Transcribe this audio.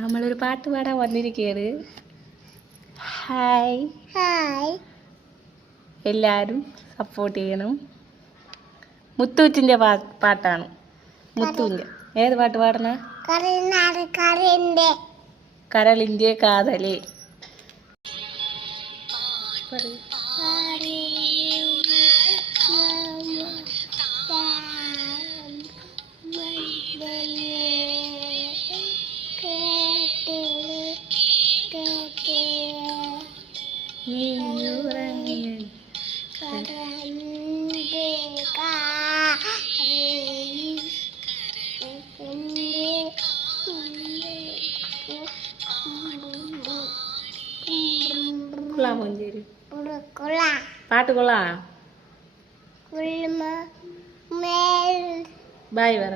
നമ്മളൊരു പാട്ട് പാടാൻ വന്നിരിക്കുകയാണ്. Hi hi. എല്ലാവരും സപ്പോർട്ട് ചെയ്യണം. മുത്തൂറ്റിൻ്റെ പാട്ടാണ്. മുത്തൂൻ്റെ ഏത് പാട്ട് പാടണ? കരളിൻ്റെ കാതലേ. മഞ്ചേരി പാട്ട് കൊള്ളാം. ബൈ പറ.